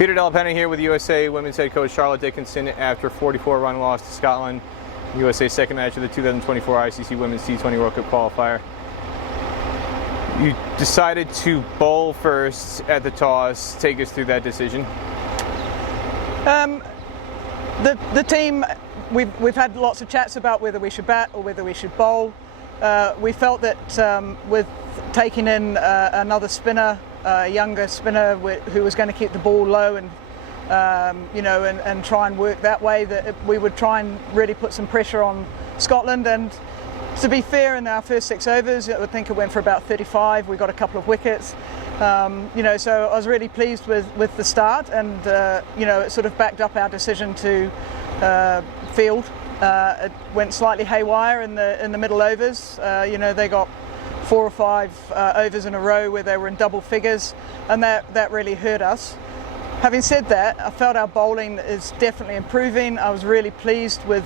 Peter Della Penna here with USA Women's head coach Charlotte Dickenson after a 44-run loss to Scotland, USA's second match of the 2024 ICC Women's T20 World Cup Qualifier. You decided to bowl first at the toss. Take us through that decision. The team, we've had lots of chats about whether we should bat or whether we should bowl. We felt that with taking in another spinner, a younger spinner who was going to keep the ball low and and try and work that way, that we would try and really put some pressure on Scotland. And to be fair, in our first 6 overs, I think it went for about 35. We got a couple of wickets. So I was really pleased with the start, and it sort of backed up our decision to field. It went slightly haywire in the middle overs. They got 4 or 5 overs in a row where they were in double figures, and that really hurt us. Having said that, I felt our bowling is definitely improving. I was really pleased with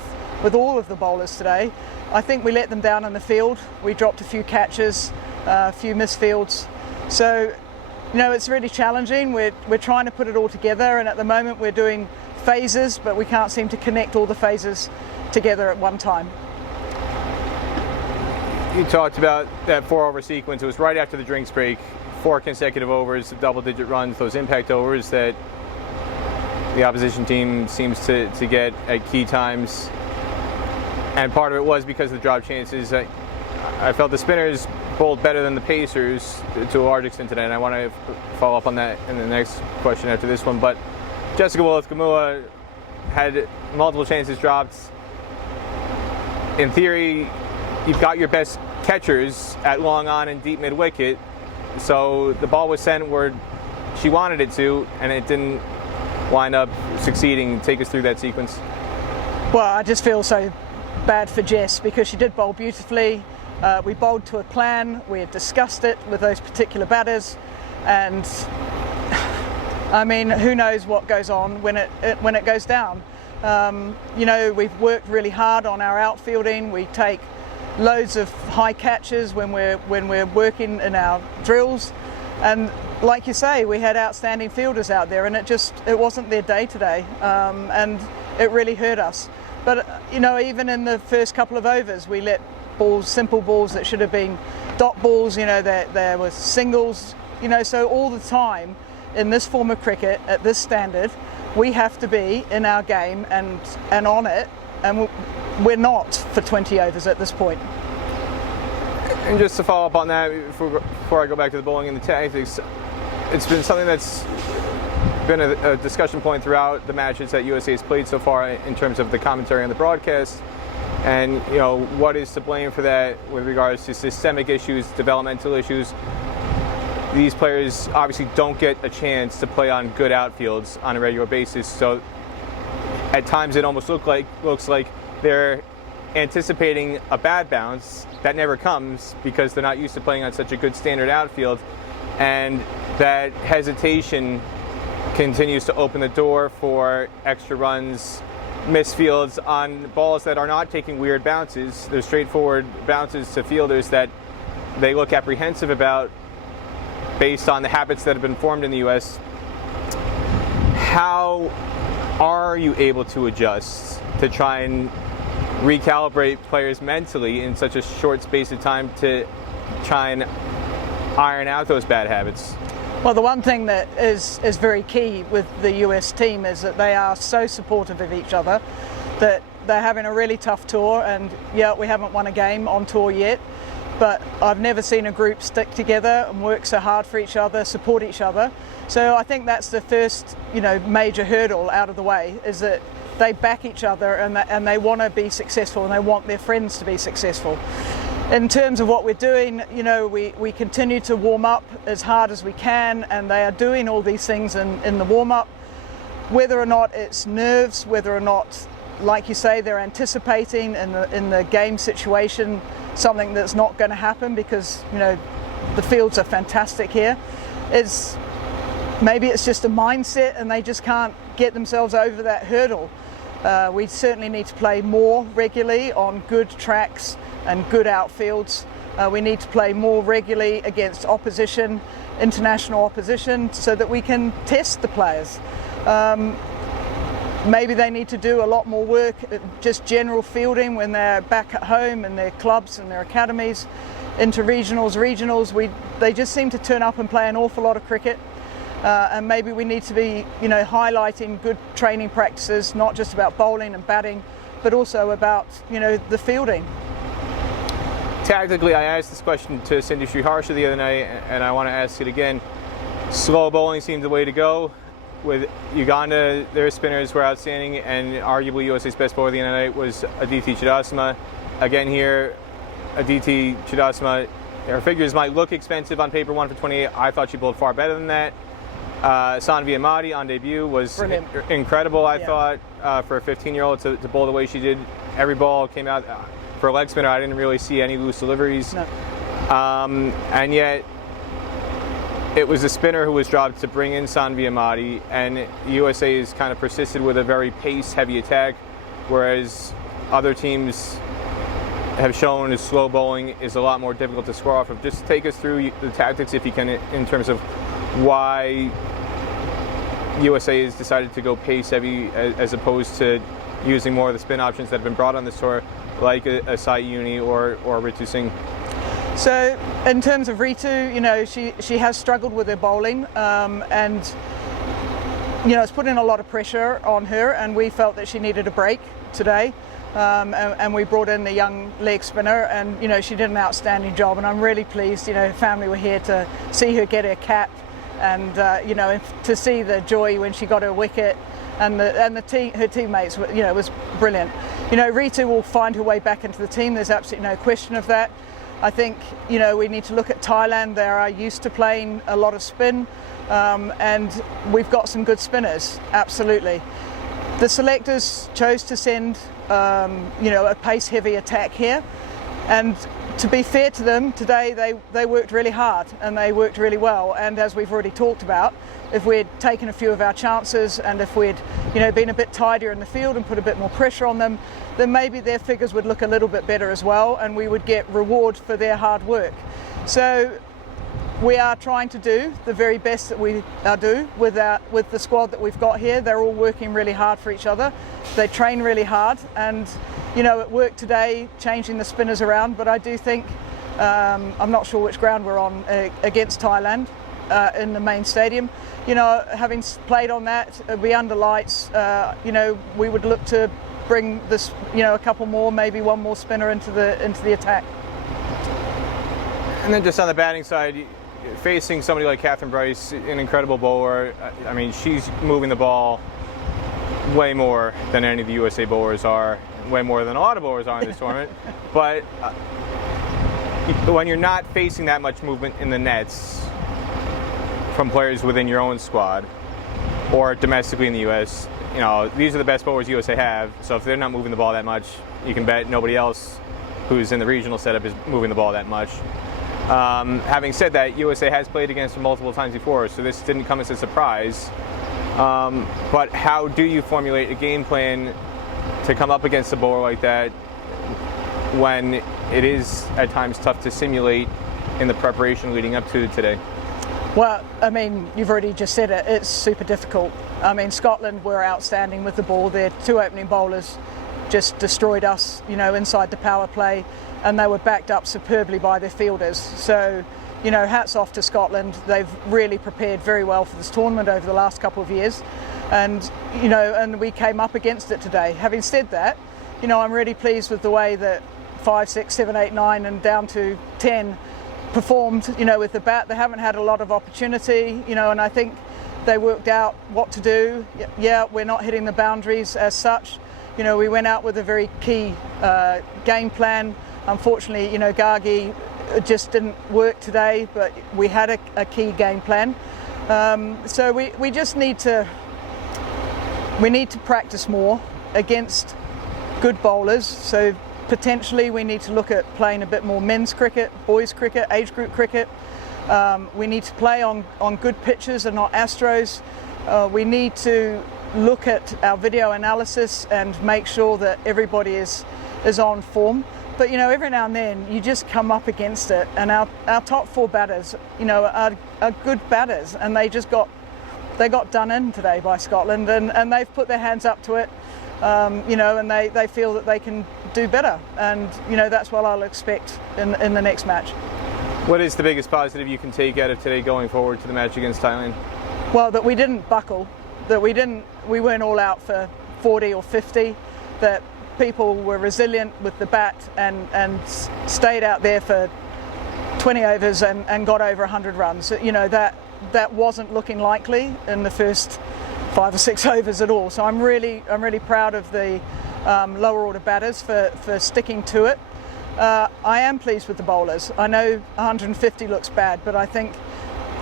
all of the bowlers today. I think we let them down in the field. We dropped a few catches, a few misfields. So, it's really challenging. We're trying to put it all together, and at the moment we're doing phases, but we can't seem to connect all the phases together at one time. You talked about that 4-over sequence. It was right after the drinks break. 4 consecutive overs of double-digit runs, those impact overs that the opposition team seems to get at key times. And part of it was because of the drop chances. I felt the spinners bowled better than the pacers to a large extent today, and I want to follow up on that in the next question after this one. But Jessica Willis-Gamua had multiple chances dropped. In theory, you've got your best catchers at long on and deep mid-wicket, so the ball was sent where she wanted it to, and it didn't wind up succeeding. Take us through that sequence. Well, I just feel so bad for Jess because she did bowl beautifully. We bowled to a plan. We had discussed it with those particular batters, and I mean, who knows what goes on when it goes down. We've worked really hard on our outfielding. We take loads of high catches when we're working in our drills, and like you say, we had outstanding fielders out there, and it wasn't their day today, and it really hurt us. But even in the first couple of overs, we let simple balls that should have been dot balls. There were singles. So all the time in this form of cricket at this standard, we have to be in our game and on it, and we're not for 20 overs at this point. And just to follow up on that, before I go back to the bowling and the tactics, it's been something that's been a discussion point throughout the matches that USA has played so far in terms of the commentary on the broadcast, and what is to blame for that with regards to systemic issues, developmental issues. These players obviously don't get a chance to play on good outfields on a regular basis, so at times it almost looks like they're anticipating a bad bounce that never comes because they're not used to playing on such a good standard outfield, and that hesitation continues to open the door for extra runs, misfields on balls that are not taking weird bounces. They're straightforward bounces to fielders that they look apprehensive about based on the habits that have been formed in the U.S. How are you able to adjust to try and recalibrate players mentally in such a short space of time to try and iron out those bad habits? Well, the one thing that is very key with the US team is that they are so supportive of each other, that they're having a really tough tour, and yeah, we haven't won a game on tour yet, but I've never seen a group stick together and work so hard for each other, support each other. So I think that's the first major hurdle out of the way, is that they back each other and they want to be successful, and they want their friends to be successful. In terms of what we're doing, we continue to warm up as hard as we can, and they are doing all these things in the warm-up. Whether or not it's nerves, whether or not, like you say, they're anticipating in the game situation something that's not going to happen because the fields are fantastic here, maybe it's just a mindset and they just can't get themselves over that hurdle. We certainly need to play more regularly on good tracks and good outfields, We need to play more regularly against opposition, international opposition, so that we can test the players. Maybe they need to do a lot more work at just general fielding when they're back at home in their clubs and their academies. Into regionals, they just seem to turn up and play an awful lot of cricket. And maybe we need to be, highlighting good training practices, not just about bowling and batting, but also about, the fielding. Tactically, I asked this question to Cindy Sriharsha the other night, and I want to ask it again. Slow bowling seemed the way to go. With Uganda, their spinners were outstanding, and arguably USA's best bowler the other night was Aditi Chidasama. Again here, Aditi Chidasama, her figures might look expensive on paper, 1 for 28. I thought she bowled far better than that. Sanvi Amadi on debut was incredible, I thought, for a 15-year-old to bowl the way she did. Every ball came out. For a leg spinner, I didn't really see any loose deliveries. No. And yet, it was the spinner who was dropped to bring in Sanvi Amadi, and USA has kind of persisted with a very pace-heavy attack, whereas other teams have shown as slow bowling is a lot more difficult to score off of. Just take us through the tactics, if you can, in terms of why USA has decided to go pace-heavy as opposed to using more of the spin options that have been brought on this tour, like a Sai Uni or Ritu Singh. So in terms of Ritu, she has struggled with her bowling, and it's put in a lot of pressure on her, and we felt that she needed a break today, and we brought in the young leg spinner, and she did an outstanding job, and I'm really pleased. Her family were here to see her get her cap, and to see the joy when she got her wicket, and her teammates, was brilliant. Ritu will find her way back into the team. There's absolutely no question of that. I think, we need to look at Thailand. They are used to playing a lot of spin, and we've got some good spinners, absolutely. The selectors chose to send, a pace-heavy attack here, and to be fair to them, today they worked really hard and they worked really well. And as we've already talked about, if we'd taken a few of our chances and if we'd, been a bit tidier in the field and put a bit more pressure on them, then maybe their figures would look a little bit better as well, and we would get reward for their hard work. So we are trying to do the very best that we do with the squad that we've got here. They're all working really hard for each other. They train really hard, and it worked today, changing the spinners around. But I do think, I'm not sure which ground we're on against Thailand in the main stadium. Having played on that, it'd be under lights. We would look to bring this, a couple more, maybe one more spinner into the attack. And then just on the batting side, facing somebody like Kathryn Bryce, an incredible bowler. I mean, she's moving the ball way more than any of the USA bowlers are, way more than a lot of bowlers are in this tournament. But when you're not facing that much movement in the nets from players within your own squad or domestically in the US, these are the best bowlers USA have. So if they're not moving the ball that much, you can bet nobody else who's in the regional setup is moving the ball that much. Having said that, USA has played against them multiple times before, so this didn't come as a surprise. But how do you formulate a game plan to come up against a bowler like that when it is at times tough to simulate in the preparation leading up to today? Well, I mean, you've already just said it. It's super difficult. I mean, Scotland were outstanding with the ball. Their two opening bowlers just destroyed us, inside the power play, and they were backed up superbly by their fielders. So, hats off to Scotland. They've really prepared very well for this tournament over the last couple of years, and and we came up against it today. Having said that, I'm really pleased with the way that 5, 6, 7, 8, 9 and down to 10 performed, with the bat. They haven't had a lot of opportunity, and I think they worked out what to do. Yeah, we're not hitting the boundaries as such. We went out with a very key game plan. Unfortunately, Gargi just didn't work today, but we had a key game plan. So we just need to practice more against good bowlers. So potentially we need to look at playing a bit more men's cricket, boys cricket, age group cricket. We need to play on good pitches and not Astros. We need to look at our video analysis and make sure that everybody is on form. But every now and then you just come up against it, and our top 4 batters, are good batters, and they got done in today by Scotland, and they've put their hands up to it, and they feel that they can do better, and that's what I'll expect in the next match. What is the biggest positive you can take out of today going forward to the match against Thailand? Well, that we didn't buckle, that we weren't all out for 40 or 50, that people were resilient with the bat and stayed out there for 20 overs and got over 100 runs. That wasn't looking likely in the first 5 or 6 overs at all. So I'm really proud of the lower order batters for sticking to it. I am pleased with the bowlers. I know 150 looks bad, but I think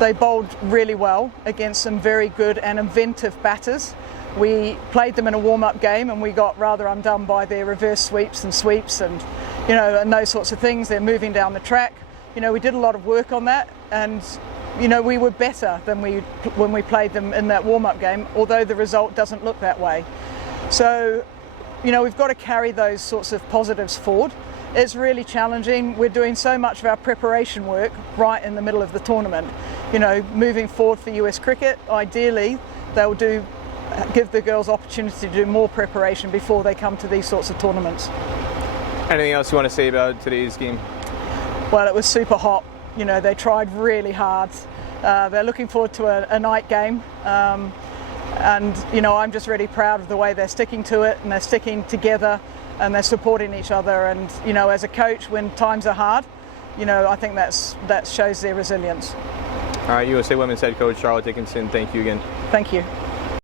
they bowled really well against some very good and inventive batters. We played them in a warm-up game and we got rather undone by their reverse sweeps and and those sorts of things. They're moving down the track. We did a lot of work on that, and we were better than when we played them in that warm-up game, although the result doesn't look that way. So we've got to carry those sorts of positives forward. It's really challenging. We're doing so much of our preparation work right in the middle of the tournament. Moving forward for US cricket, ideally they'll give the girls opportunity to do more preparation before they come to these sorts of tournaments. Anything else you want to say about today's game? Well, it was super hot. They tried really hard. They're looking forward to a night game. And I'm just really proud of the way they're sticking to it, and they're sticking together, and they're supporting each other. And as a coach, when times are hard, I think that shows their resilience. All right, USA Women's head coach Charlotte Dickenson, thank you again. Thank you.